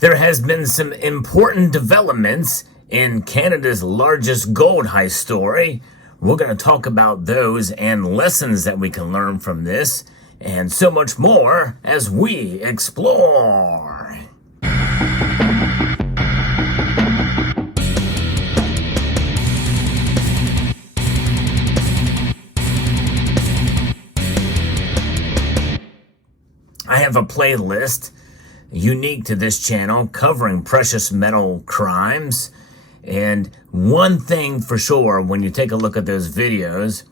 There has been some important developments in Canada's largest gold heist story. We're going to talk about those and lessons that we can learn from this, and so much more as we explore. I have a playlist unique to this channel covering precious metal crimes. And one thing for sure, when you take a look at those videos,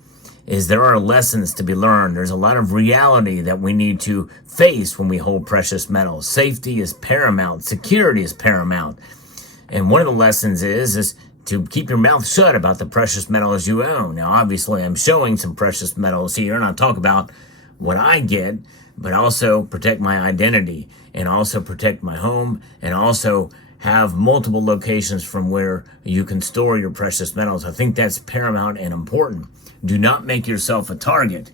is there are lessons to be learned. There's a lot of reality that we need to face when we hold precious metals. Safety is paramount. Security is paramount. And one of the lessons is to keep your mouth shut about the precious metals you own. Now, obviously, I'm showing some precious metals here, and I'll talk about what I get, but also protect my identity and also protect my home and also have multiple locations from where you can store your precious metals. I think that's paramount and important. Do not make yourself a target.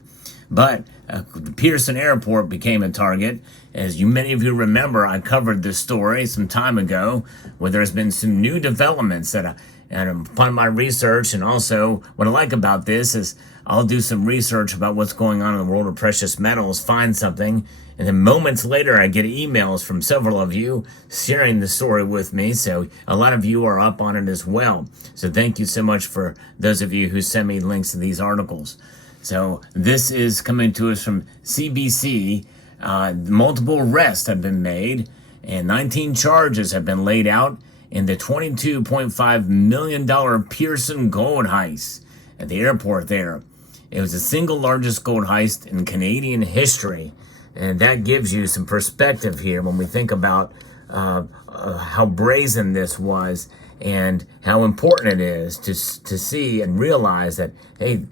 But the Pearson Airport became a target. As many of you remember, I covered this story some time ago where there's been some new developments that and upon my research, and also what I like about this is I'll do some research about what's going on in the world of precious metals, find something, and then moments later I get emails from several of you sharing the story with me. So a lot of you are up on it as well. So thank you so much for those of you who send me links to these articles. So this is coming to us from CBC. Multiple arrests have been made and 19 charges have been laid out in the $22.5 million Pearson gold heist at the airport there. It was the single largest gold heist in Canadian history. And that gives you some perspective here when we think about how brazen this was and how important it is to see and realize that, hey,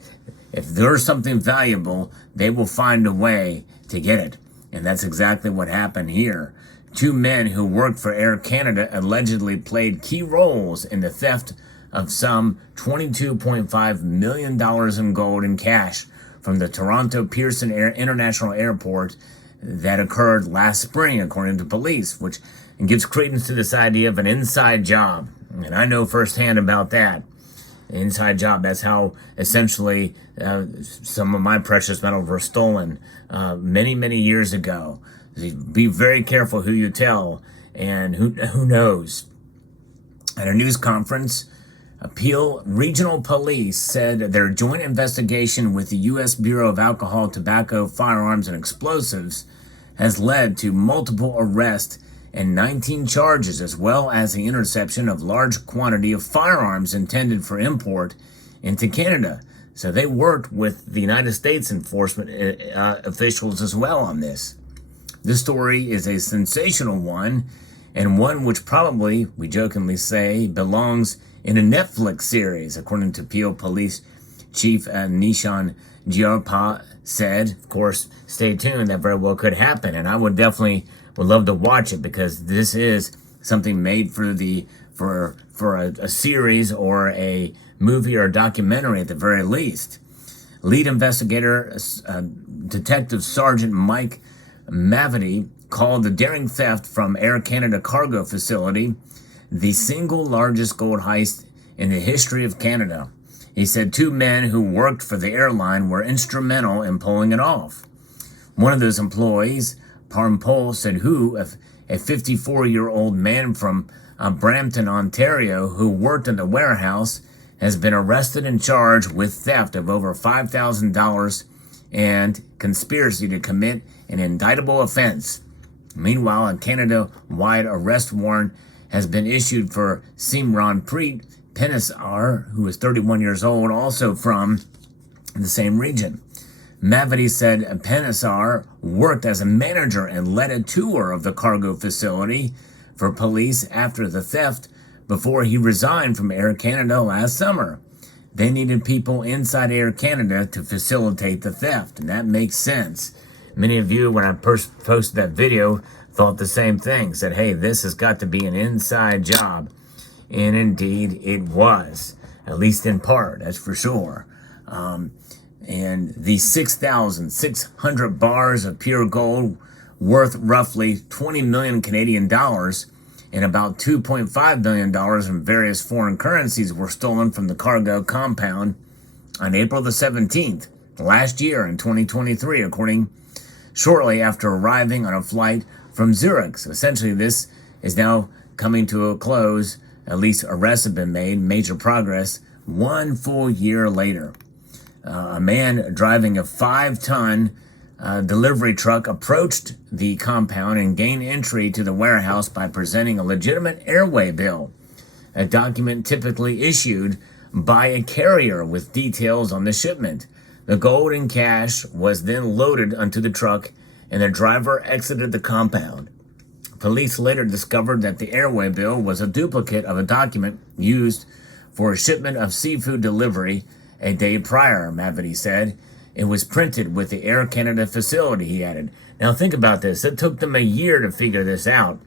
if there's something valuable, they will find a way to get it. And that's exactly what happened here. Two men who worked for Air Canada allegedly played key roles in the theft of some $22.5 million in gold and cash from the Toronto Pearson International Airport that occurred last spring, according to police, which gives credence to this idea of an inside job. And I know firsthand about that. Inside job, that's how essentially some of my precious metals were stolen many, many years ago. Be very careful who you tell, and who knows. At a news conference, Peel Regional Police said their joint investigation with the U.S. Bureau of Alcohol, Tobacco, Firearms, and Explosives has led to multiple arrests and 19 charges, as well as the interception of large quantity of firearms intended for import into Canada. So they worked with the United States enforcement officials as well on this. This story is a sensational one, and one which probably, we jokingly say, belongs in a Netflix series, according to Peel Police Chief Nishan Giarpa said. Of course, stay tuned, that very well could happen, and I would love to watch it, because this is something made for a series or a movie or a documentary at the very least. Lead investigator, Detective Sergeant Mike Mavety, called the daring theft from Air Canada cargo facility the single largest gold heist in the history of Canada. He said two men who worked for the airline were instrumental in pulling it off. One of those employees, Parmpole Sedhu, a 54-year-old man from Brampton, Ontario, who worked in the warehouse, has been arrested and charged with theft of over $5,000 and conspiracy to commit an indictable offense. Meanwhile, a Canada-wide arrest warrant has been issued for Simranpreet Penisar, who is 31 years old, also from the same region. Mavety said Penisar worked as a manager and led a tour of the cargo facility for police after the theft before he resigned from Air Canada last summer. They needed people inside Air Canada to facilitate the theft, and that makes sense. Many of you, when I first posted that video, thought the same thing, said, hey, this has got to be an inside job. And indeed, it was, at least in part, that's for sure. And the 6,600 bars of pure gold worth roughly 20 million Canadian dollars and about $2.5 billion in various foreign currencies were stolen from the cargo compound on April the 17th last year in 2023, shortly after arriving on a flight from Zurich. So essentially, this is now coming to a close. At least arrests have been made, major progress, 1 full year later. A man driving a 5-ton delivery truck approached the compound and gained entry to the warehouse by presenting a legitimate airway bill, a document typically issued by a carrier with details on the shipment. The gold and cash was then loaded onto the truck, and the driver exited the compound. Police later discovered that the airway bill was a duplicate of a document used for a shipment of seafood delivery a day prior, Mavity said. It was printed with the Air Canada facility, he added. Now think about this. It took them a year to figure this out.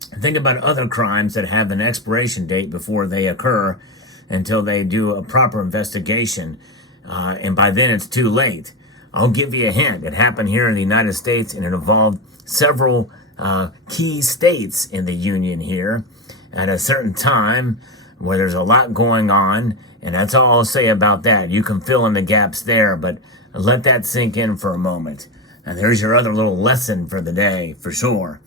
Think about other crimes that have an expiration date before they occur until they do a proper investigation, and by then it's too late. I'll give you a hint. It happened here in the United States, and it involved several key states in the Union here at a certain time where there's a lot going on, and that's all I'll say about that. You can fill in the gaps there, but let that sink in for a moment. And there's your other little lesson for the day, for sure.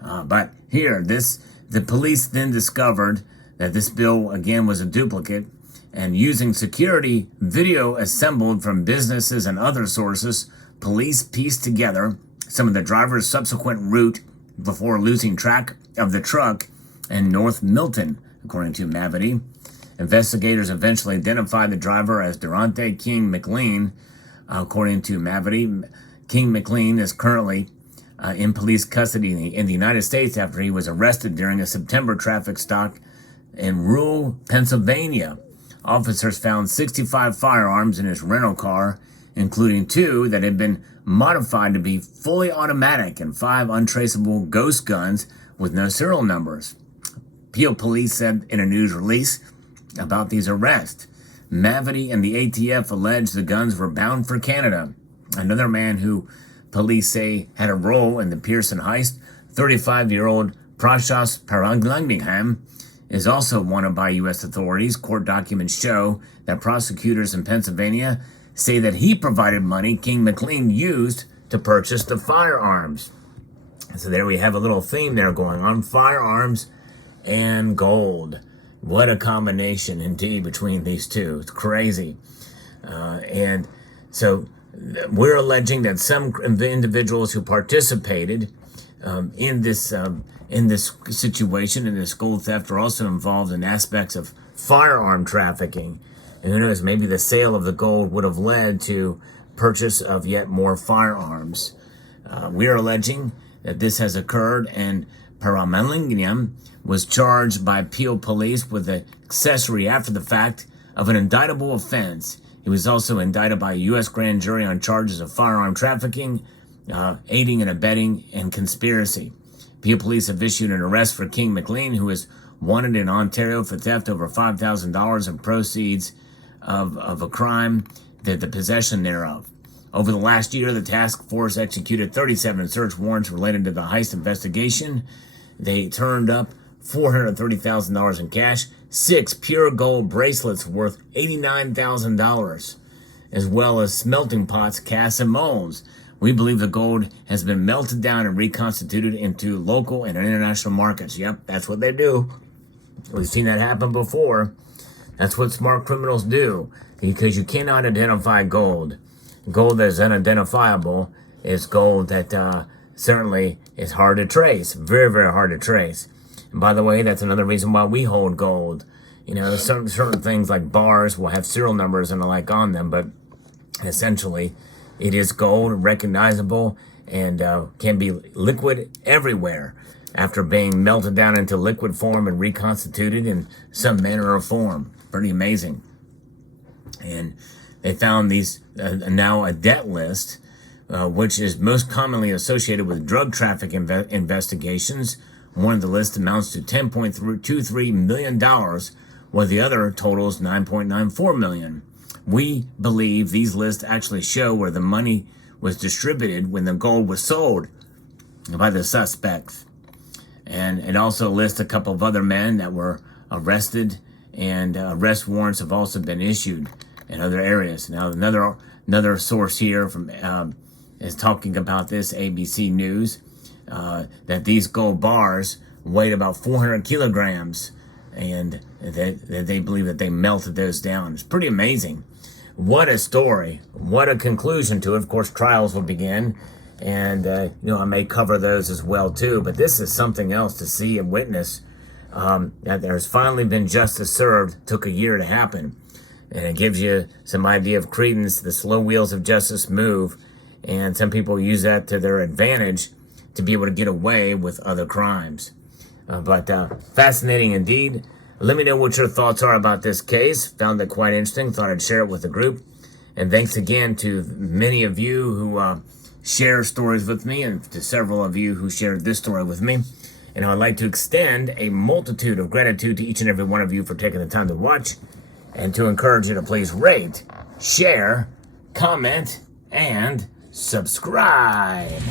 But here, the police then discovered that this bill, again, was a duplicate, and using security video assembled from businesses and other sources, police pieced together some of the driver's subsequent route before losing track of the truck in North Milton, according to Mavity. Investigators eventually identified the driver as Durante King McLean. According to Mavity, King McLean is currently in police custody in the United States after he was arrested during a September traffic stop in rural Pennsylvania. Officers found 65 firearms in his rental car, including 2 that had been modified to be fully automatic and 5 untraceable ghost guns with no serial numbers. Peel Police said in a news release about these arrests. Mavity and the ATF alleged the guns were bound for Canada. Another man who police say had a role in the Pearson heist, 35-year-old Prashas Paraglungingham, is also wanted by U.S. authorities. Court documents show that prosecutors in Pennsylvania say that he provided money King McLean used to purchase the firearms. So there we have a little theme there going on, firearms and gold. What a combination indeed between these two. It's crazy. And so we're alleging that some of the individuals who participated in this situation, in this gold theft, are also involved in aspects of firearm trafficking. And who knows, maybe the sale of the gold would have led to purchase of yet more firearms. We are alleging that this has occurred, and Paraglungingham was charged by Peel Police with an accessory after the fact of an indictable offense. He was also indicted by a U.S. grand jury on charges of firearm trafficking, aiding and abetting, and conspiracy. Peel Police have issued an arrest for King McLean, who is wanted in Ontario for theft over $5,000 in proceeds of a crime, the possession thereof. Over the last year, the task force executed 37 search warrants related to the heist investigation. They turned up $430,000 in cash, 6 pure gold bracelets worth $89,000, as well as smelting pots, casts, and molds. We believe the gold has been melted down and reconstituted into local and international markets. Yep, that's what they do. We've seen that happen before. That's what smart criminals do, because you cannot identify gold. Gold that is unidentifiable is gold that certainly is hard to trace. Very, very hard to trace. And by the way, that's another reason why we hold gold. You know, certain things like bars will have serial numbers and the like on them, but essentially it is gold, recognizable, and can be liquid everywhere after being melted down into liquid form and reconstituted in some manner or form. Pretty amazing. And they found these now a debt list, which is most commonly associated with drug trafficking investigations. One of the lists amounts to $10.23 million, while the other totals $9.94 million. We believe these lists actually show where the money was distributed when the gold was sold by the suspects. And it also lists a couple of other men that were arrested, and arrest warrants have also been issued in other areas. Now, another source here from is talking about this, ABC News, that these gold bars weighed about 400 kilograms, and that they believe that they melted those down. It's pretty amazing. What a story. What a conclusion to it. Of course, trials will begin, and I may cover those as well too, but this is something else to see and witness, that there's finally been justice served. Took a year to happen, and it gives you some idea of credence. The slow wheels of justice move, and some people use that to their advantage to be able to get away with other crimes. But fascinating indeed. Let me know what your thoughts are about this case. Found it quite interesting. Thought I'd share it with the group. And thanks again to many of you who share stories with me, and to several of you who shared this story with me. And I would like to extend a multitude of gratitude to each and every one of you for taking the time to watch, and to encourage you to please rate, share, comment, and subscribe.